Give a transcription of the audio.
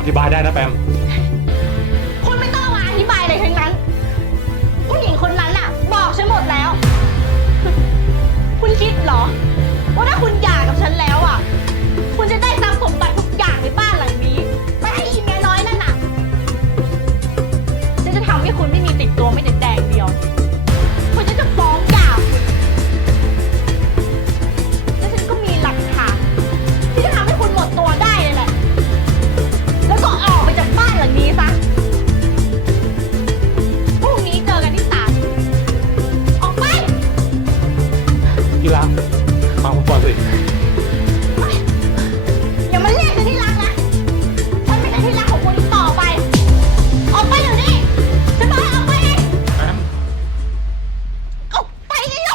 อธิบายได้นะแปม ที่รักมาผมก่อนสิอย่ามาเรียกันที่รักนะ ฉันไม่ใที่รักของคุณต่อไป ออกไปเดี๋ยวนี้ ฉันบอให้ออกไปองกไปไงลู